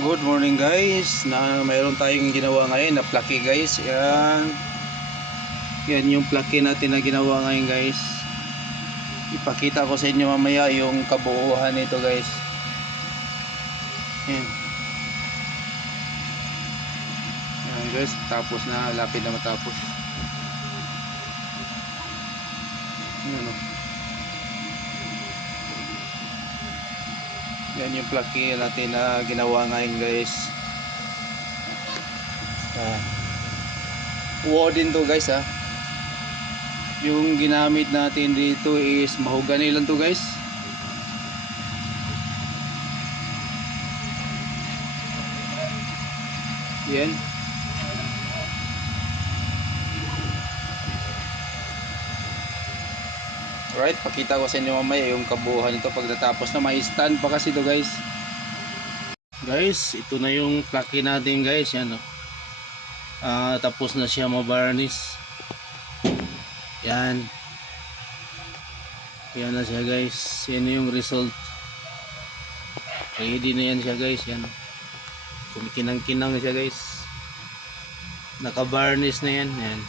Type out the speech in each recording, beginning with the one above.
Good morning guys, mayroon tayong ginawa ngayon na plaki guys. Yan yung plaki natin na ginawa ngayon guys. Ipakita ko sa inyo mamaya yung kabuuhan nito guys. Yan. Yan guys, tapos na, lapit na matapos. Yan o. Yan yung plaki natin na ginawa ngayon guys. Wooden to guys ha. Yung ginamit natin dito is mahogany lang to guys. Yan. Alright, pakita ko sa inyo mamaya yung kabuuhan nito pag natapos na. May stand pa kasi to guys. Guys, ito na yung plaki natin guys. Yan, tapos na siya mabarnish. Yan. Yan na siya guys. Yan yung result. Ready na yan siya guys. Yan. Kumikinang-kinang siya guys. Naka-varnish na yan. Yan.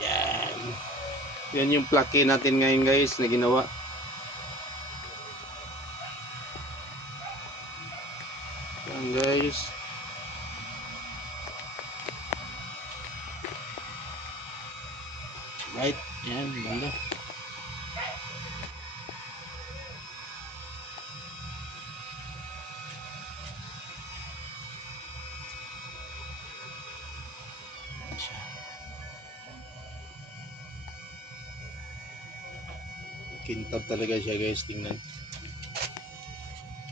Yan. Yan yung plaki natin ngayon guys na ginawa. Yan guys. Right. Yan. Ganda. Siya. Kintab talaga siya guys. Tingnan.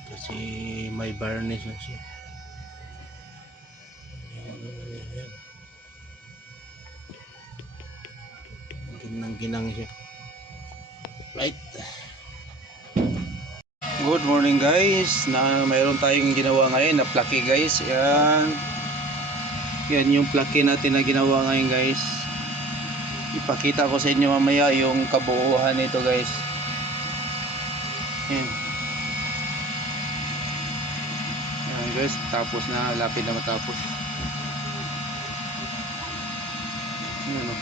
Kasi may varnish na siya. Yan. Ginang-ginang siya. Right. Good morning guys, mayroon tayong ginawa ngayon na plaki guys. Yan yung plaki natin na ginawa ngayon guys. Ipakita ko sa inyo mamaya yung kabuuhan nito guys. Yan. Yan guys, tapos na, lapit na matapos. Yan o.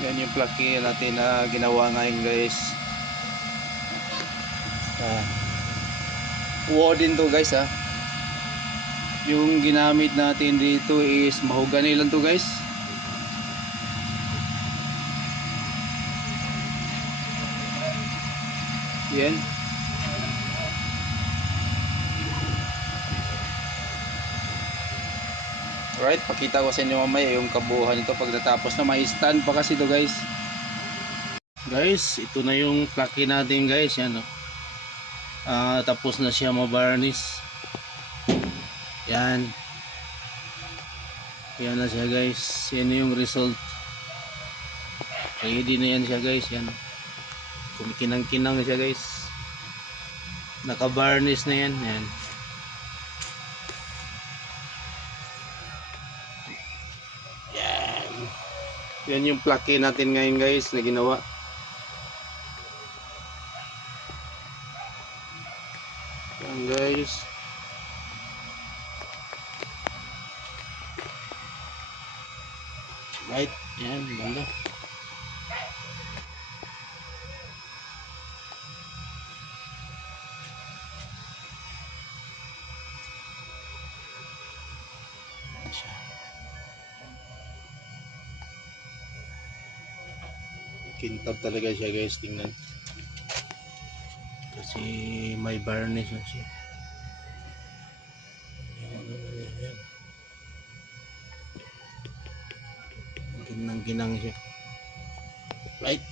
Yan yung plaki natin na ginawa ngayon guys. Wooden to guys ha. Yung ginamit natin dito is mahogany lang to guys. Yan. Alright, pakita ko sa inyo mamaya yung kabuuhan nito pag natapos na. May stand pa kasi to guys. Guys, ito na yung plaki natin guys. Yan o. Tapos na siya mabarnish. Yan. Yan na siya guys. Yan yung result. Ready na yan siya guys. Yan. Kumikinang-kinang siya guys. Naka-varnish na yan. Yan. Yan. Yan yung plaki natin ngayon guys na ginawa. Yan guys. Right. Yan. Ganda. Siya. Kintab talaga siya guys. Tingnan. Kasi may varnish na siya. Yan. Ginang-ginang siya. Right.